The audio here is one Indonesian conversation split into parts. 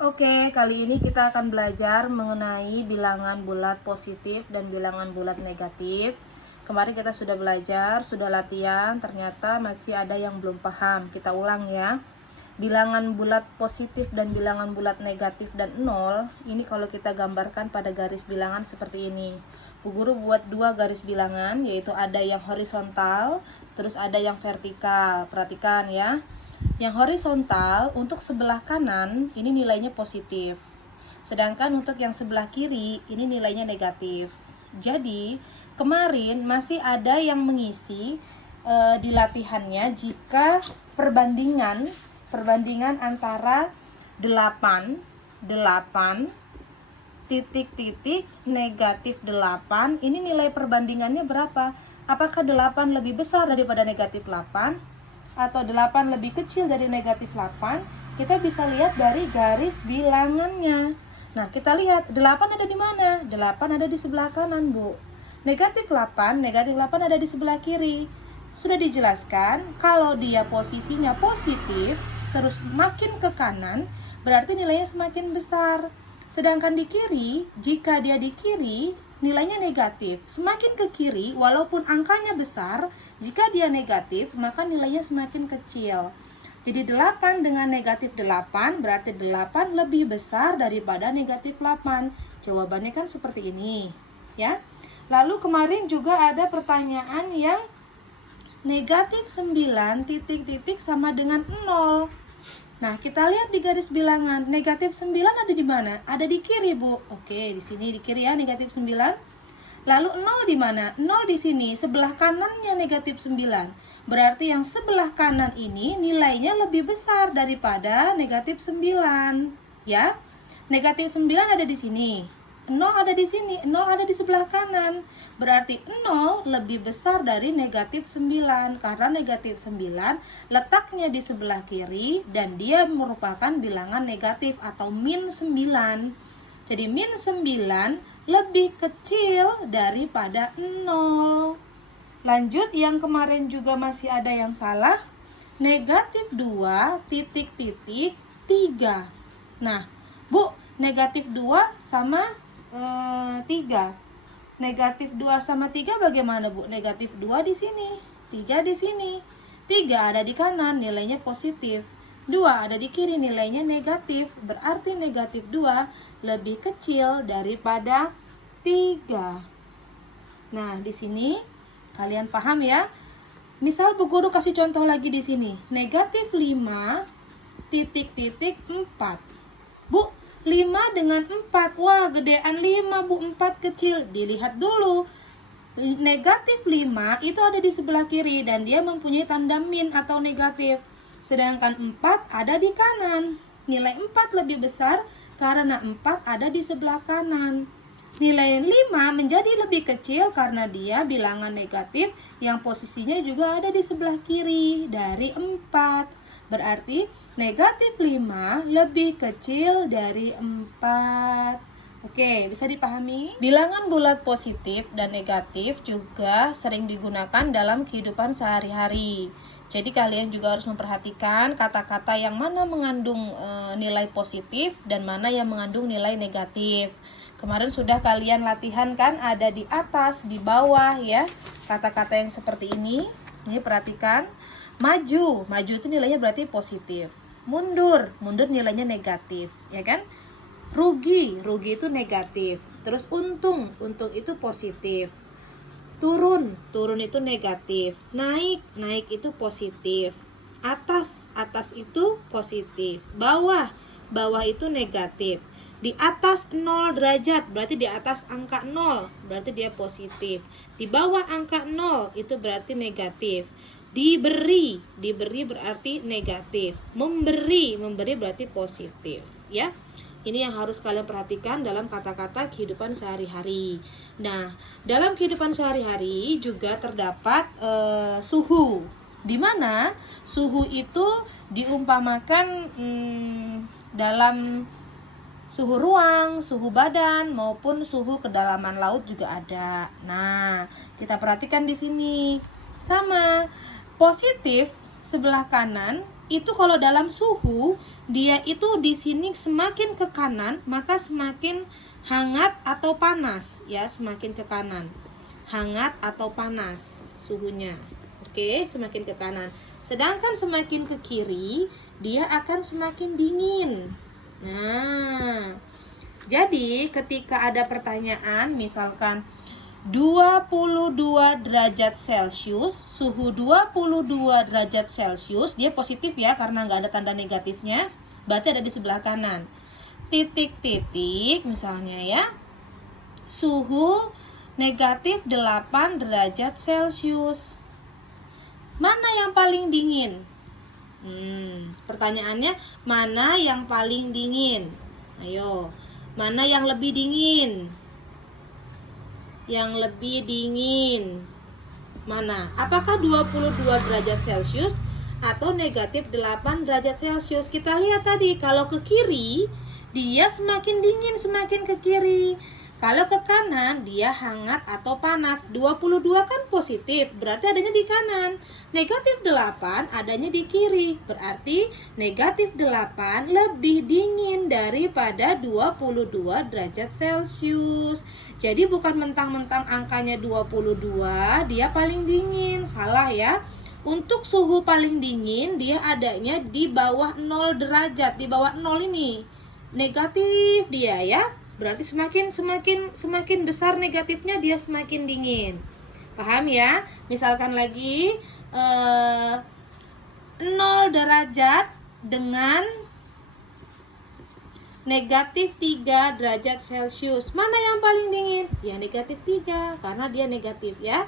Oke, kali ini kita akan belajar mengenai bilangan bulat positif dan bilangan bulat negatif. Kemarin kita sudah belajar, sudah latihan, ternyata masih ada yang belum paham. Kita ulang ya. Bilangan bulat positif dan bilangan bulat negatif dan 0, ini kalau kita gambarkan pada garis bilangan seperti ini. Bu Guru buat dua garis bilangan, yaitu ada yang horizontal, terus ada yang vertikal. Perhatikan ya. Yang horizontal untuk sebelah kanan ini nilainya positif. Sedangkan untuk yang sebelah kiri ini nilainya negatif. Jadi, kemarin masih ada yang mengisi di latihannya jika perbandingan antara 8 titik-titik negatif 8, ini nilai perbandingannya berapa? Apakah 8 lebih besar daripada negatif 8 atau 8 lebih kecil dari negatif 8? Kita bisa lihat dari garis bilangannya. Nah, kita lihat 8 ada di mana? 8 ada di sebelah kanan, Bu. Negatif 8 ada di sebelah kiri. Sudah dijelaskan kalau dia posisinya positif, terus makin ke kanan, berarti nilainya semakin besar. Sedangkan di kiri, jika dia di kiri, nilainya negatif. Semakin ke kiri, walaupun angkanya besar, jika dia negatif, maka nilainya semakin kecil. Jadi 8 dengan negatif 8, berarti 8 lebih besar daripada negatif 8. Jawabannya kan seperti ini, ya. Lalu kemarin juga ada pertanyaan yang negatif 9 titik-titik sama dengan 0. Nah, kita lihat di garis bilangan, negatif 9 ada di mana? Ada di kiri, Bu. Oke, di sini di kiri ya, negatif 9. Lalu 0 di mana? 0 di sini, sebelah kanannya negatif 9. Berarti yang sebelah kanan ini nilainya lebih besar daripada negatif 9, ya. Negatif 9 ada di sini. 0 ada di sini, 0 ada di sebelah kanan. Berarti 0 lebih besar dari negatif 9. Karena negatif 9 letaknya di sebelah kiri dan dia merupakan bilangan negatif atau min 9. Jadi min 9 lebih kecil daripada 0. Lanjut, yang kemarin juga masih ada yang salah. Negatif 2 titik-titik 3. Nah, Bu, negatif 2 sama 3. Negatif 2 sama 3 bagaimana, Bu? Negatif 2 di sini, 3 di sini. 3 ada di kanan, nilainya positif. 2 ada di kiri, nilainya negatif. Berarti negatif 2 lebih kecil daripada 3. Nah, di sini kalian paham ya? Misal Bu Guru kasih contoh lagi di sini. Negatif 5 titik-titik 4. Bu, 5 dengan 4. Wah, gedean 5, Bu. 4 kecil. Dilihat dulu. Negatif 5 itu ada di sebelah kiri dan dia mempunyai tanda min atau negatif. Sedangkan 4 ada di kanan. Nilai 4 lebih besar karena 4 ada di sebelah kanan. Nilai 5 menjadi lebih kecil karena dia bilangan negatif yang posisinya juga ada di sebelah kiri dari 4. Berarti negatif 5 lebih kecil dari 4. Oke, bisa dipahami? Bilangan bulat positif dan negatif juga sering digunakan dalam kehidupan sehari-hari. Jadi kalian juga harus memperhatikan kata-kata yang mana mengandung nilai positif dan mana yang mengandung nilai negatif. Kemarin sudah kalian latihan kan, ada di atas, di bawah ya. Kata-kata yang seperti ini. Ini perhatikan. Maju itu nilainya berarti positif. Mundur nilainya negatif, ya kan? Rugi itu negatif. Terus untung itu positif. Turun itu negatif. Naik itu positif. Atas itu positif. Bawah itu negatif. Di atas 0 derajat berarti di atas angka 0, berarti dia positif. Di bawah angka 0 itu berarti negatif. Diberi berarti negatif. Memberi berarti positif, ya. Ini yang harus kalian perhatikan dalam kata-kata kehidupan sehari-hari. Nah, dalam kehidupan sehari-hari juga terdapat suhu. Di mana suhu itu diumpamakan dalam suhu ruang, suhu badan, maupun suhu kedalaman laut juga ada. Nah, kita perhatikan di sini. Sama, positif sebelah kanan itu kalau dalam suhu, dia itu di sini semakin ke kanan, maka semakin hangat atau panas ya, semakin ke kanan. Hangat atau panas suhunya. Oke, semakin ke kanan. Sedangkan semakin ke kiri, dia akan semakin dingin. Nah, jadi ketika ada pertanyaan misalkan 22 derajat Celcius, suhu 22 derajat Celcius, dia positif ya karena nggak ada tanda negatifnya, berarti ada di sebelah kanan. Titik-titik misalnya ya, suhu negatif 8 derajat Celcius. Mana yang paling dingin? Pertanyaannya, mana yang paling dingin? Ayo, mana yang lebih dingin? Yang lebih dingin mana? Apakah 22 derajat Celcius atau negatif 8 derajat Celcius? Kita lihat tadi, kalau ke kiri dia semakin dingin, semakin ke kiri. Kalau ke kanan dia hangat atau panas. 22 kan positif, berarti adanya di kanan. Negatif 8 adanya di kiri, berarti negatif 8 lebih dingin daripada 22 derajat Celcius. Jadi bukan mentang-mentang angkanya 22 dia paling dingin, salah ya. Untuk suhu paling dingin dia adanya di bawah 0 derajat, di bawah 0 ini. Negatif dia ya. Berarti semakin besar negatifnya dia semakin dingin. Paham ya? Misalkan lagi 0 derajat dengan negatif 3 derajat Celcius. Mana yang paling dingin? Ya negatif 3 karena dia negatif ya.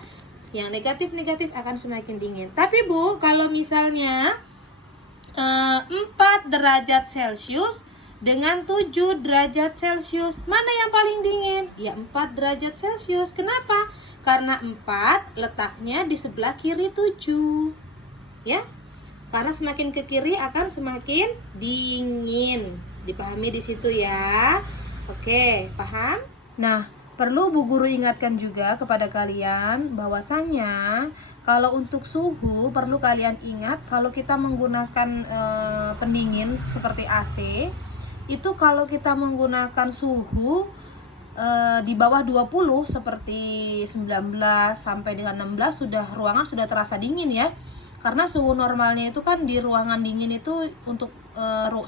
Yang negatif akan semakin dingin. Tapi Bu, kalau misalnya 4 derajat Celcius dengan 7 derajat Celcius, mana yang paling dingin? Ya 4 derajat Celcius. Kenapa? Karena 4 letaknya di sebelah kiri 7. Ya. Karena semakin ke kiri akan semakin dingin. Dipahami di situ ya. Oke, paham? Nah, perlu Bu Guru ingatkan juga kepada kalian bahwasannya kalau untuk suhu perlu kalian ingat kalau kita menggunakan pendingin seperti AC, itu kalau kita menggunakan suhu di bawah 20 seperti 19 sampai dengan 16 ruangan sudah terasa dingin ya. Karena suhu normalnya itu kan di ruangan dingin itu untuk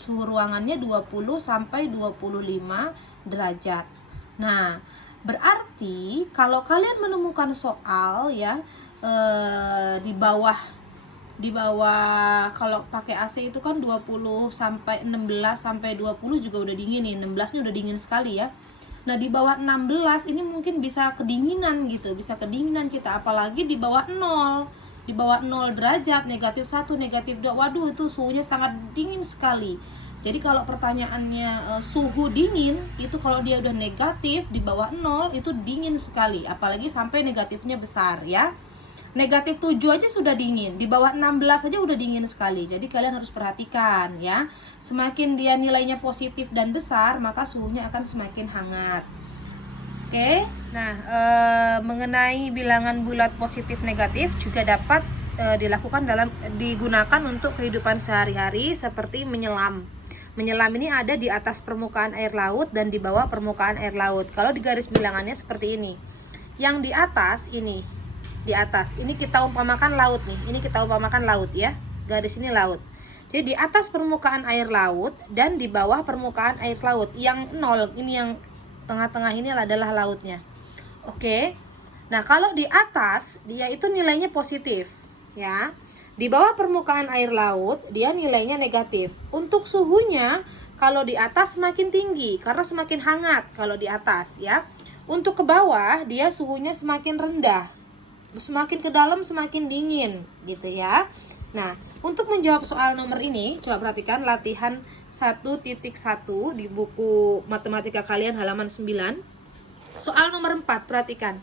suhu ruangannya 20 sampai 25 derajat. Nah, berarti kalau kalian menemukan soal ya di bawah kalau pakai AC itu kan 20 sampai 16 sampai 20 juga udah dingin nih. 16-nya udah dingin sekali ya. Nah, di bawah 16 ini mungkin bisa kedinginan gitu, bisa kedinginan kita, apalagi di bawah 0. Di bawah 0 derajat, negatif 1, negatif 2. Waduh, itu suhunya sangat dingin sekali. Jadi kalau pertanyaannya suhu dingin, itu kalau dia udah negatif di bawah 0 itu dingin sekali, apalagi sampai negatifnya besar ya. Negatif 7 aja sudah dingin, di bawah 16 aja udah dingin sekali. Jadi kalian harus perhatikan ya. Semakin dia nilainya positif dan besar, maka suhunya akan semakin hangat. Oke. Nah, mengenai bilangan bulat positif negatif juga dapat digunakan untuk kehidupan sehari-hari seperti menyelam. Menyelam ini ada di atas permukaan air laut dan di bawah permukaan air laut. Kalau di garis bilangannya seperti ini. Yang di atas ini. Di atas ini kita umpamakan laut nih, ini kita umpamakan laut ya, garis ini laut. Jadi di atas permukaan air laut dan di bawah permukaan air laut. Yang 0 ini, yang tengah-tengah ini adalah lautnya. Oke. Nah, kalau di atas dia itu nilainya positif ya. Di bawah permukaan air laut dia nilainya negatif. Untuk suhunya kalau di atas semakin tinggi karena semakin hangat kalau di atas ya. Untuk ke bawah dia suhunya semakin rendah. Semakin ke dalam semakin dingin gitu ya. Nah, untuk menjawab soal nomor ini, coba perhatikan latihan 1.1 di buku matematika kalian halaman 9. Soal nomor 4, perhatikan.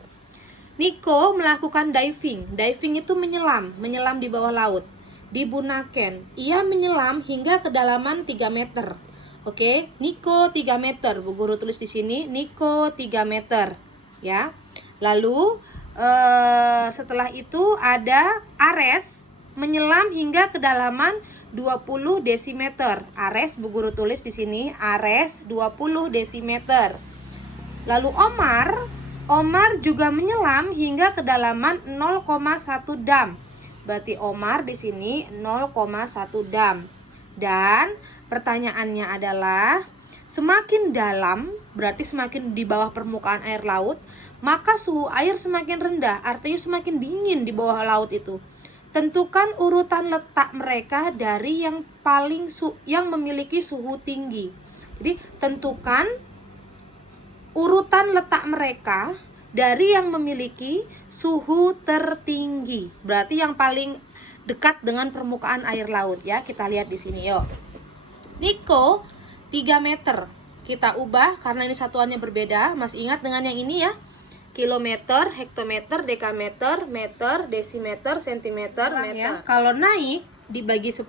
Niko melakukan diving. Diving itu menyelam di bawah laut. Di Bunaken, ia menyelam hingga kedalaman 3 meter. Oke, Niko 3 meter. Bu Guru tulis di sini, Niko 3 meter ya. Lalu setelah itu ada Ares menyelam hingga kedalaman 20 desimeter. Ares Bu Guru tulis di sini, Ares 20 desimeter. Lalu Omar juga menyelam hingga kedalaman 0,1 dam. Berarti Omar di sini 0,1 dam. Dan pertanyaannya adalah semakin dalam, berarti semakin di bawah permukaan air laut, maka suhu air semakin rendah, artinya semakin dingin di bawah laut itu. Tentukan urutan letak mereka dari yang yang memiliki suhu tinggi. Jadi tentukan urutan letak mereka dari yang memiliki suhu tertinggi. Berarti yang paling dekat dengan permukaan air laut ya. Kita lihat di sini yuk. Niko 3 meter. Kita ubah karena ini satuannya berbeda. Masih ingat dengan yang ini ya? Kilometer, hektometer, dekameter, meter, desimeter, sentimeter, meter. Ya, kalau naik dibagi 10,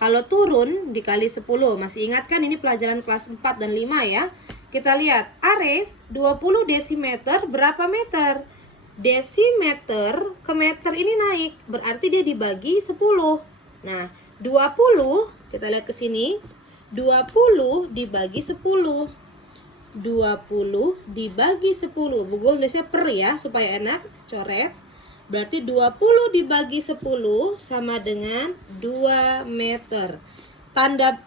kalau turun dikali 10. Masih ingat kan ini pelajaran kelas 4 dan 5 ya? Kita lihat, Ares 20 desimeter berapa meter? Desimeter ke meter ini naik, berarti dia dibagi 10. Nah, 20, kita lihat ke sini. 20 dibagi 10. 20 dibagi 10. Bu Guru nulisnya per ya supaya enak, coret. Berarti 20 dibagi 10 sama dengan 2 meter. Tanda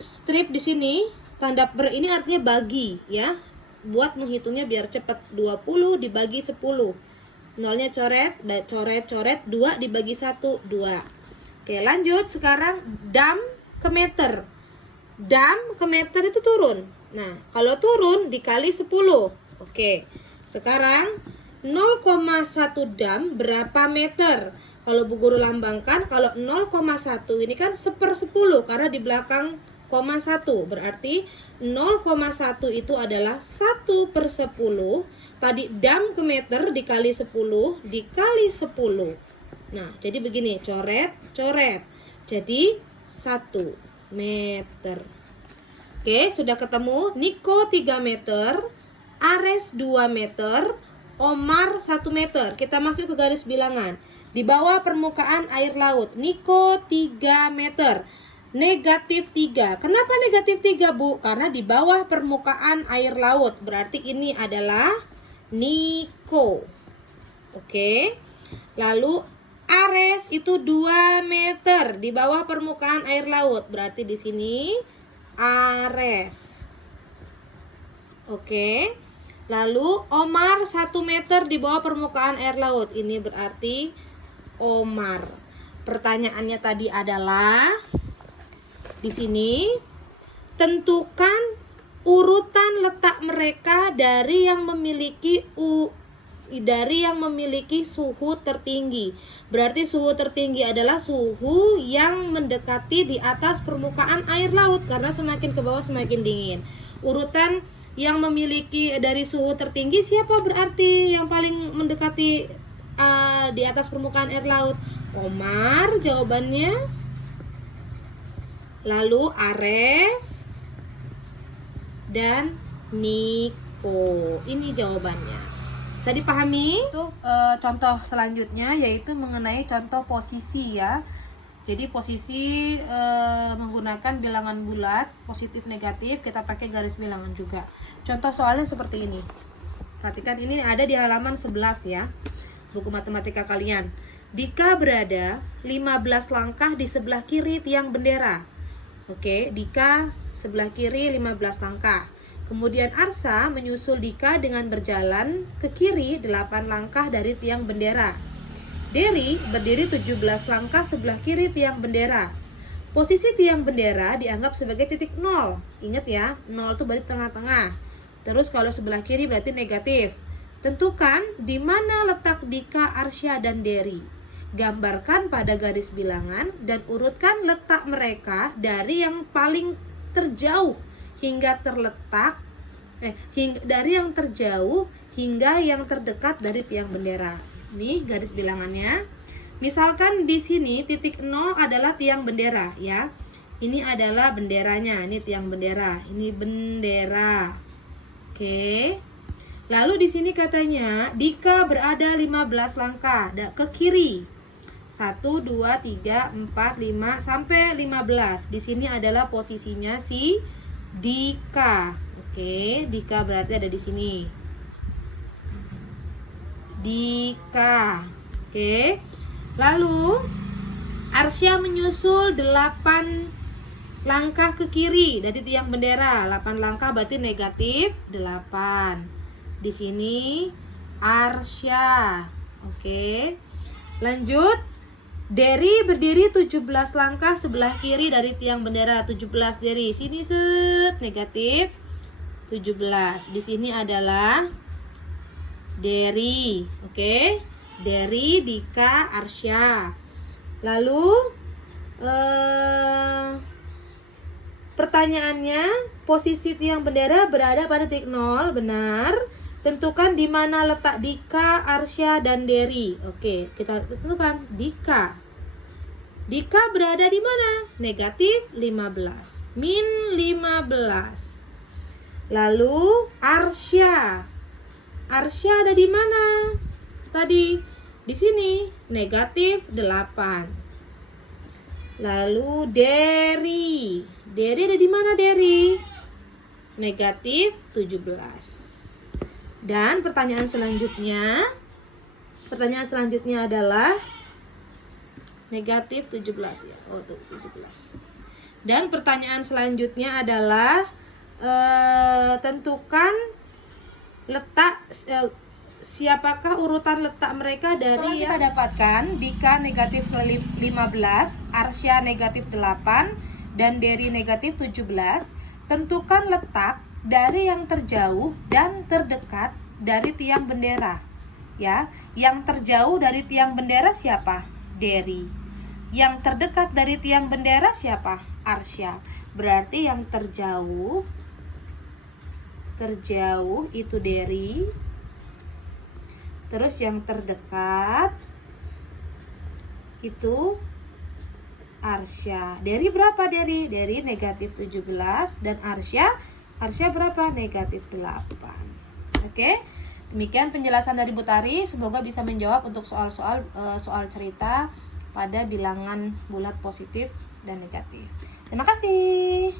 strip di sini, tanda per ini artinya bagi ya. Buat menghitungnya biar cepat. 20 dibagi 10. Nolnya coret, coret, 2 dibagi 1, 2. Oke, lanjut sekarang dam ke meter. Dam ke meter itu turun. Nah, kalau turun dikali 10. Oke, sekarang 0,1 dam berapa meter? Kalau Bu Guru lambangkan, kalau 0,1 ini kan 1/10 karena di belakang koma 1. Berarti 0,1 itu adalah 1/10. Tadi dam ke meter dikali 10 dikali 10. Nah, jadi begini, coret, coret. Jadi 1 meter. Oke, sudah ketemu. Niko 3 meter, Ares 2 meter, Omar 1 meter. Kita masuk ke garis bilangan. Di bawah permukaan air laut, Niko 3 meter. Negatif 3. Kenapa negatif 3, Bu? Karena di bawah permukaan air laut. Berarti ini adalah Niko. Oke. Lalu Ares itu 2 meter di bawah permukaan air laut. Berarti di sini Ares. Oke. Lalu Omar 1 meter di bawah permukaan air laut. Ini berarti Omar. Pertanyaannya tadi adalah di sini tentukan urutan letak mereka dari yang memiliki suhu tertinggi. Berarti suhu tertinggi adalah suhu yang mendekati di atas permukaan air laut karena semakin ke bawah semakin dingin. Urutan yang memiliki dari suhu tertinggi siapa berarti yang paling mendekati di atas permukaan air laut? Omar jawabannya. Lalu Ares dan Niko. Ini jawabannya. Bisa dipahami? Itu contoh selanjutnya yaitu mengenai contoh posisi ya. Jadi posisi menggunakan bilangan bulat, positif negatif, kita pakai garis bilangan juga. Contoh soalnya seperti ini. Perhatikan ini ada di halaman 11 ya. Buku matematika kalian. Dika berada 15 langkah di sebelah kiri tiang bendera. Oke, Dika sebelah kiri 15 langkah. Kemudian Arsa menyusul Dika dengan berjalan ke kiri 8 langkah dari tiang bendera. Dery berdiri 17 langkah sebelah kiri tiang bendera. Posisi tiang bendera dianggap sebagai titik 0. Ingat ya, 0 itu berarti tengah-tengah. Terus kalau sebelah kiri berarti negatif. Tentukan di mana letak Dika, Arsya, dan Dery. Gambarkan pada garis bilangan dan urutkan letak mereka dari yang paling terjauh hingga terletak dari yang terjauh hingga yang terdekat dari tiang bendera. Ini garis bilangannya. Misalkan di sini titik 0 adalah tiang bendera ya. Ini adalah benderanya, ini tiang bendera, ini bendera. Oke. Lalu di sini katanya Dika berada 15 langkah ke kiri. 1, 2, 3, 4, 5 sampai 15. Di sini adalah posisinya si Dika. Oke, Dika berarti ada di sini. Dika. Oke. Lalu Arsya menyusul 8 langkah ke kiri dari tiang bendera. 8 langkah berarti negatif 8. Di sini Arsya. Oke. Lanjut. Derry berdiri 17 langkah sebelah kiri dari tiang bendera. 17 Derry. Sini set negatif 17. Di sini adalah Derry. Oke. Derry, Dika, Arsya. Lalu pertanyaannya, posisi tiang bendera berada pada titik 0, benar. Tentukan di mana letak Dika, Arsya, dan Derry. Oke, kita tentukan Dika. Dika berada di mana? Negatif 15. Min 15. Lalu Arsya. Arsya ada di mana? Tadi di sini negatif 8. Lalu Derry. Derry ada di mana Derry? Negatif 17. Dan pertanyaan selanjutnya adalah negatif 17 ya. Oh, tuh 17. Dan pertanyaan selanjutnya adalah tentukan letak siapakah urutan letak mereka dari kita dapatkan. Dika negatif 15, Arsya negatif 8, dan Derry negatif 17. Tentukan letak dari yang terjauh dan terdekat dari tiang bendera. Ya, yang terjauh dari tiang bendera siapa? Derry. Yang terdekat dari tiang bendera siapa? Arsya. Berarti yang terjauh itu Derry. Terus yang terdekat itu Arsya. Derry berapa Derry? Derry negatif 17 dan Arsya berapa? Negatif 8. Oke. Demikian penjelasan dari Bu Tari. Semoga bisa menjawab untuk soal cerita pada bilangan bulat positif dan negatif. Terima kasih.